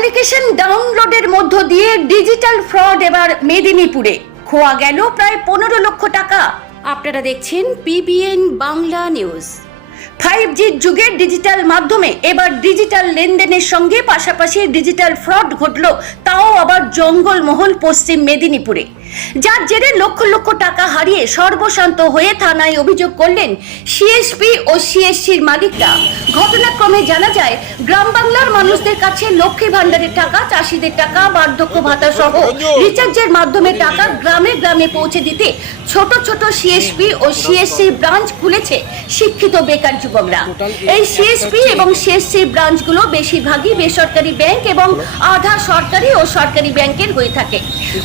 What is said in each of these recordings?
Application ডাউনলোডের মধ্য দিয়ে digital fraud এবার মেদিনীপুরে। খোয়া গেল প্রায় পনেরো লক্ষ টাকা। আপনারা দেখছেন পিবিএন বাংলা নিউজ। ফাইভ জির যুগে ডিজিটাল মাধ্যমে এবার ডিজিটাল লেনদেনের সঙ্গে পাশাপাশি ডিজিটাল ফ্রড ঘটল, তাও আবার জঙ্গলমহল পশ্চিম মেদিনীপুরে। যার জেরে লক্ষ লক্ষ টাকা হারিয়ে সর্বশান্ত হয়ে থানায় অভিযোগ করলেন সিএসপি ও সিএসসির মালিকরা। ঘটনাক্রমে জানা যায়, গ্রাম বাংলার মানুষদের কাছে লক্ষ্মী ভাণ্ডারের টাকা, চাষিদের টাকা, বার্ধক্য ভাতা সহ রিচার্জের মাধ্যমে টাকা গ্রামে গ্রামে পৌঁছে দিতে ছোট ছোট সিএসপি ও সিএসসি ব্রাঞ্চ খুলেছে শিক্ষিত বেকার যুবকরা। এই সিএসপি এবং সিএসসি ব্রাঞ্চগুলো বেশিরভাগই বেসরকারি ব্যাংক এবং আধা সরকারি ও সরকারি ব্যাংকের হয়ে থাকে।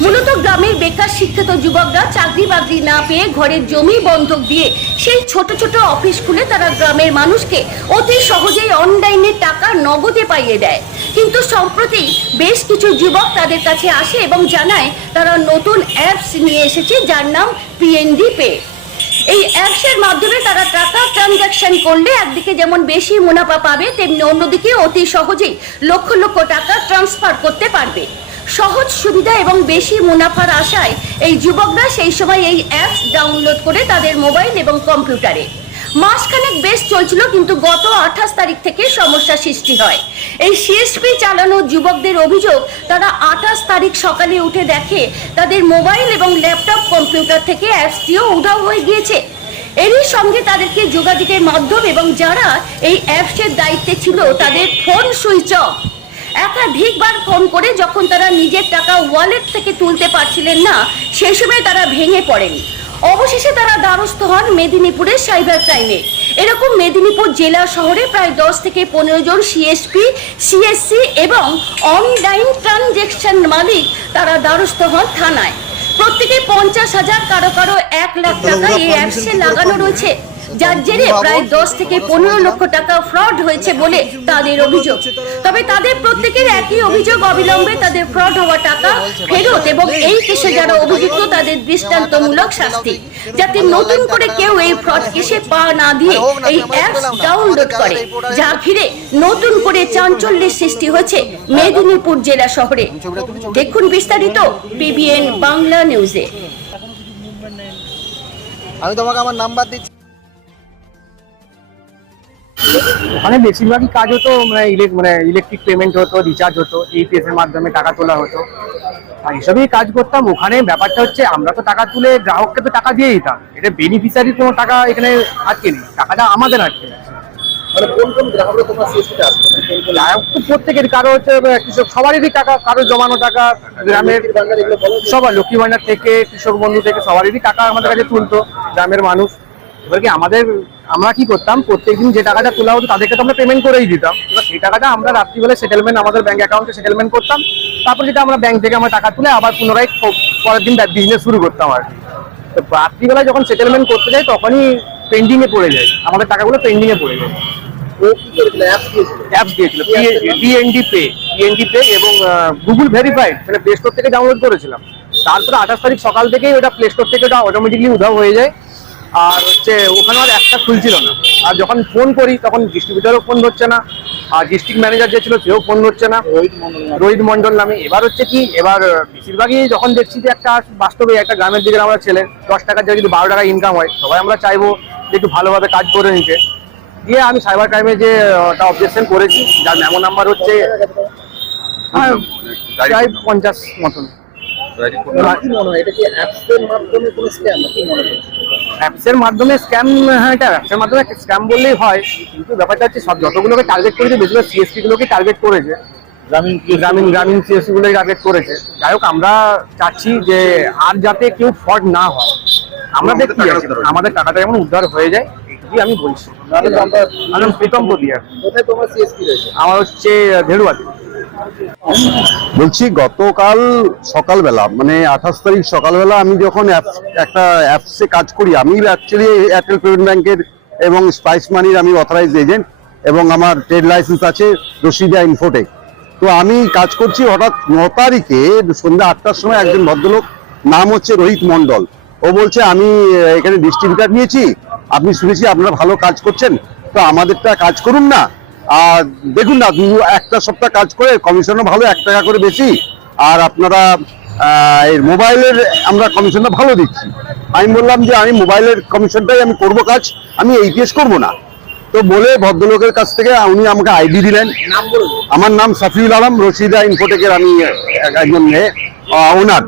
মূলত গ্রামের বেকার শিক্ষিত যুবকরা চাকরি বাকরি না পেয়ে ঘরের জমি বন্ধক দিয়ে সেই ছোট ছোট অফিস খুলে তারা গ্রামের মানুষকে অতি সহজেই অনলাইনে টাকা নগদে পাইয়ে দেয়। কিন্তু সম্প্রতি বেশ কিছু যুবক তাদের কাছে আসে এবং জানায় তারা নতুন অ্যাপস নিয়ে এসেছে যার নাম পিএনডি পে এই অ্যাপসের মাধ্যমে তারা টাকা ট্রানজাকশন করলে একদিকে যেমন বেশি মুনাফা পাবে, তেমনি অন্যদিকে অতি সহজেই লক্ষ লক্ষ টাকা ট্রান্সফার করতে পারবে। সহজ সুবিধা এবং বেশি মুনাফার আশায় এই যুবকরা সেই সময় এই অ্যাপস ডাউনলোড করে তাদের মোবাইল এবং কম্পিউটারে মাসখানেক বেশ চলছিল, কিন্তু গত আঠাশ তারিখ থেকে সমস্যা সৃষ্টি হয়। এই সিএসপি চালানো যুবকদের অভিযোগ, তারা আঠাশ তারিখ সকালে উঠে দেখে তাদের মোবাইল এবং ল্যাপটপ কম্পিউটার থেকে অ্যাপসটিও উধাও হয়ে গিয়েছে। এরই সঙ্গে তাদেরকে যোগাযোগের মাধ্যম এবং যারা এই অ্যাপসের দায়িত্বে ছিল, তাদের ফোন সুইচ অফ একাধিকবার ফোন করে যখন তারা নিজের টাকা ওয়ালেট থেকে তুলতে পারছিলেন না সেই সময় তারা ভেঙে পড়েন। অবশেষে তারা দ্বারস্থ হন মেদিনীপুরের সাইবার ক্রাইমে। এরকম মেদিনীপুর জেলা শহরে প্রায় দশ থেকে পনেরো জন সিএসপি সিএসসি এবং অনলাইন ট্রানজেকশন মালিক তারা দ্বারস্থ হন থানায়। প্রত্যেকে পঞ্চাশ হাজার কারও কারও এক লাখ টাকা এই অ্যাপসে লাগানো রয়েছে। যার জেরে প্রায় দশ থেকে পনেরো লক্ষ টাকা ফ্রড হয়েছে বলে তাদের অভিযোগ। তবে তাদের প্রত্যেকের একই অভিযোগ অবিলম্বে তাদের ফ্রড হওয়া টাকা ফেরত এবং এই কেসে যারা অভিযুক্ত তাদের দৃষ্টান্তমূলক শাস্তি। যাতে নতুন করে কেউ এই ফ্রড কেসে পা না দিয়ে এই অ্যাপস ডাউনলোড করে যা ঘিরে নতুন করে চাঞ্চল্যের সৃষ্টি হয়েছে মেদিনীপুর জেলা শহরে। দেখুন বিস্তারিত বিবিএন বাংলা নিউজে। আমি তোমাকে আমার নাম্বার দিচ্ছি। ওখানে বেশিরভাগই কাজ হতো মানে মানে ইলেকট্রিক পেমেন্ট হতো রিচার্জ হতো ইপিএস এর মাধ্যমে টাকা তোলা হতো। আর এসবই কাজ করতাম ওখানে ব্যাপারটা হচ্ছে আমরা তো টাকা তুলে গ্রাহককে তো টাকা দিয়ে দিতাম। এটা বেনিফিশিয়ারি কোনো টাকা এখানে আটকে নেই টাকাটা আমাদের আটকে মানে মানে প্রত্যেকের কারও হচ্ছে কৃষক সবারই টাকা কারও জমানো টাকা গ্রামের? সবার লক্ষ্মী ভান্ডার থেকে কৃষক বন্ধু থেকে সবারই টাকা আমাদের কাছে তুলতো গ্রামের মানুষ। এবার কি আমাদের আমরা কি করতাম প্রত্যেকদিন যে টাকাটা তোলা হতো তাদেরকে তো আমরা পেমেন্ট করেই দিতাম। এবার সেই টাকাটা আমরা রাত্রিবেলা সেটেলমেন্ট আমাদের ব্যাংক অ্যাকাউন্টে সেটেলমেন্ট করতাম। তারপর যেটা আমরা ব্যাংক থেকে আমরা টাকা তুলে আবার পুনরায় পরের দিন বিজনেস শুরু করতাম আর কি। তো রাত্রিবেলায় যখন সেটেলমেন্ট করতে যাই তখনই পেন্ডিং এ পড়ে যায়। আমাদের টাকাগুলো পেন্ডিং এ পড়ে যায়। অ্যাপস দিয়েছিল? পিএনডি পে পিএনডি পে এবং গুগল ভেরিফাইড মানে প্লে স্টোর থেকে ডাউনলোড করেছিলাম। তারপরে আঠাশ তারিখ সকাল থেকেই ওটা প্লে স্টোর থেকে ওটা অটোমেটিকলি উধাও হয়ে যায়। আর হচ্ছে ওখানে আর একটা খুলছিল না। আর যখন ফোন করি তখন ডিস্ট্রিবিউটারও ফোন ধরছে না। আর ডিস্ট্রিক্ট ম্যানেজার যে ছিল সেও ফোন ধরছে না। রোহিত মন্ডল নামে। রোহিত মন্ডল নামে। এবার হচ্ছে কি এবার বেশিরভাগই যখন দেখছি যে একটা বাস্তবে একটা গ্রামের দিকে আমরা ছেলে দশ টাকার জায়গায় যদি বারো টাকা ইনকাম হয় সবাই আমরা চাইব যে একটু ভালোভাবে কাজ করে নিতে। দিয়ে আমি সাইবার ক্রাইমে যে অবজেকশন করেছি যার মেমো নাম্বার হচ্ছে আহ, প্রায় পঞ্চাশ মতন। মনে হয়? এটা কি অ্যাপসের মাধ্যমে কোনো স্ক্যাম কি মনে হয়? অ্যাপসের মাধ্যমে স্ক্যাম হ্যাঁ এটা অ্যাপসের মাধ্যমে স্ক্যাম বললেই হয় কিন্তু ব্যাপারটা হচ্ছে সব যতগুলোকে টার্গেট করেছে বেশিরভাগ সিএসপি গুলোকে টার্গেট করেছে। গ্রামীণ গ্রামীণ গ্রামীণ সিএসপি গুলোই টার্গেট করেছে। যাই হোক আমরা চাচ্ছি যে আর যাতে কেউ ফ্রড না হয়। আমরা দেখি আমাদের টাকাটা যেমন উদ্ধার হয়ে যায় এইটুকুই আমি বলছি। প্রীতম কোথায় তোমার সিএসপি রয়েছে? আমার হচ্ছে ধেরুয়াতে বলছি, গতকাল সকালবেলা মানে আঠাশ তারিখ সকালবেলা আমি যখন একটা অ্যাপসে কাজ করি, আমি অ্যাকচুয়ালি এয়ারটেল পেমেন্ট ব্যাংকের এবং স্পাইস মানির আমি অথরাইজ এজেন্ট এবং আমার ট্রেড লাইসেন্স আছে রশিদা ইনফোটেক তো আমি কাজ করছি হঠাৎ ন তারিখে, সন্ধ্যা আটটার সময় একজন ভদ্রলোক, নাম হচ্ছে রোহিত মন্ডল ও বলছে, আমি এখানে ডিস্ট্রিবিউটার নিয়েছি, আপনি শুনেছি আপনারা ভালো কাজ করছেন, তো আমাদেরটা কাজ করুন না। আর দেখুন না দু একটা সপ্তাহ কাজ করে কমিশনও ভালো এক টাকা করে বেশি। আর আপনারা এর মোবাইলের আমরা কমিশনটা ভালো দিচ্ছি। আমি বললাম যে আমি মোবাইলের কমিশনটাই আমি করব কাজ আমি এইপিএস করব না। তো বলে ভদ্রলোকের কাছ থেকে উনি আমাকে আইডি দিলেন। আমার নাম সাফিউল আলম রশিদা ইনফোটেকের আমি এক- একজন ওনার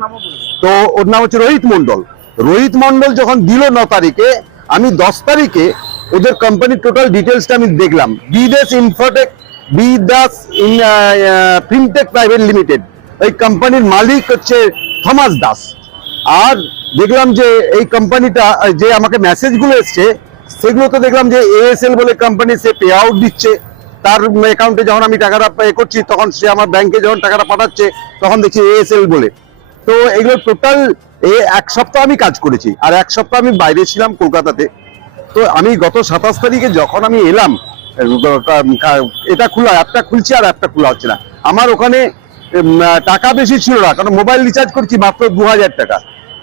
তো ওর নাম হচ্ছে রোহিত মন্ডল রোহিত মন্ডল যখন দিল ন তারিখে আমি দশ তারিখে ওদের কোম্পানির টোটাল ডিটেলসটা আমি দেখলাম। Bidesh Infotech B Das in fintech private limited এই কোম্পানির মালিক হচ্ছে থমাস দাস। আর দেখলাম যে এই কোম্পানিটা যে আমাকে মেসেজগুলো এসছে সেগুলো তো দেখলাম যে এএসএল বলে কোম্পানি সে পে আউট দিচ্ছে। তার অ্যাকাউন্টে যখন আমি টাকাটা পে করছি, তখন সে আমার ব্যাংকে যখন টাকাটা পাঠাচ্ছে, তখন দেখছি এএসএল বলে। তো এগুলো টোটাল এ এক সপ্তাহ আমি কাজ করেছি। আর এক সপ্তাহ আমি বাইরে ছিলাম কলকাতাতে। তো আমি গত সাতাশ তারিখে যখন আমি এলাম এটা খোলা, অ্যাপটা খুলছি আর অ্যাপটা খোলা হচ্ছে না। আমার ওখানে টাকা বেশি ছিল না, কারণ মোবাইল রিচার্জ করছি মাত্র দু হাজার টাকা।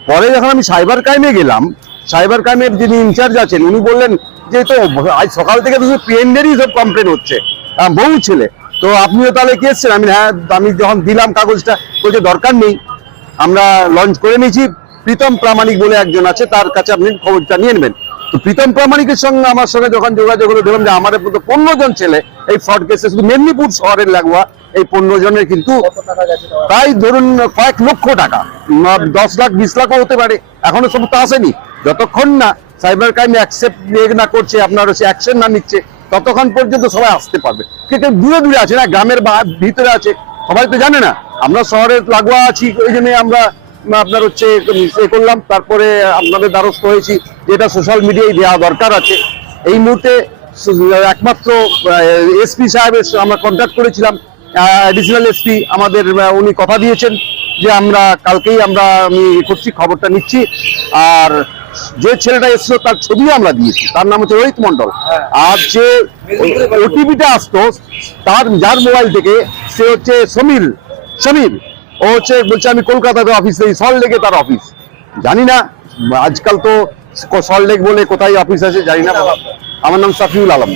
পরে যখন আমি সাইবার ক্রাইমে গেলাম, সাইবার ক্রাইমের যিনি ইনচার্জ আছেন, উনি বললেন যে, তো, আজ সকাল থেকে তো পিএনডেরই সব কমপ্লেন হচ্ছে বহু ছেলে। তো আপনিও তাহলে কি এসছেন? আমি হ্যাঁ আমি যখন দিলাম কাগজটা, বলছে দরকার নেই। আমরা লঞ্চ করে নিয়েছি। প্রীতম প্রামাণিক বলে একজন আছে, তার কাছে আপনি খবরটা নিয়ে নেবেন। তো প্রীতম প্রামাণিকের সঙ্গে আমার সঙ্গে যখন যোগাযোগ হলো দেখলাম যে আমাদের মতো পনেরো জন ছেলে এই ফ্রড কেসে শুধু মেদিনীপুর শহরের লাগোয়া এই পনেরো জনের কিন্তু? প্রায় ধরুন কয়েক লক্ষ টাকা দশ লাখ বিশ লাখও হতে পারে। এখনও সব তো আসেনি। যতক্ষণ না সাইবার ক্রাইম অ্যাকসেপ্ট না করছে আপনার হচ্ছে অ্যাকশন না নিচ্ছে ততক্ষণ পর্যন্ত সবাই আসতে পারবে। কে কেউ দূরে দূরে আছে না গ্রামের বা- ভিতরে আছে সবাই তো জানে না। আমরা শহরের লাগোয়া আছি ওই জন্য আমরা আপনার হচ্ছে এ করলাম, তারপরে আপনাদের দ্বারস্থ হয়েছি, যেটা সোশ্যাল মিডিয়ায় দেওয়া দরকার আছে। এই মুহূর্তে একমাত্র এসপি সাহেবের আমরা কন্ট্যাক্ট করেছিলাম অ্যাডিশনাল এসপি আমাদের উনি কথা দিয়েছেন যে আমরা কালকেই আমরা আমি করছি, খবরটা নিচ্ছি। আর যে ছেলেটা এসেছিল, তার ছবিও আমরা দিয়েছি। তার নাম হচ্ছে রোহিত মন্ডল আর যে ওটিপিটা আসতো, তার, যার মোবাইল থেকে, সে হচ্ছে সমীর সমীর। ও হচ্ছে, বলছে, আমি কলকাতাতে অফিস নেই সল্ট লেগে তার অফিস জানি না, আজকাল তো সল্ট লেক বলে কোথায় অফিস আছে, জানি না আমার নাম সাফিউল আলম।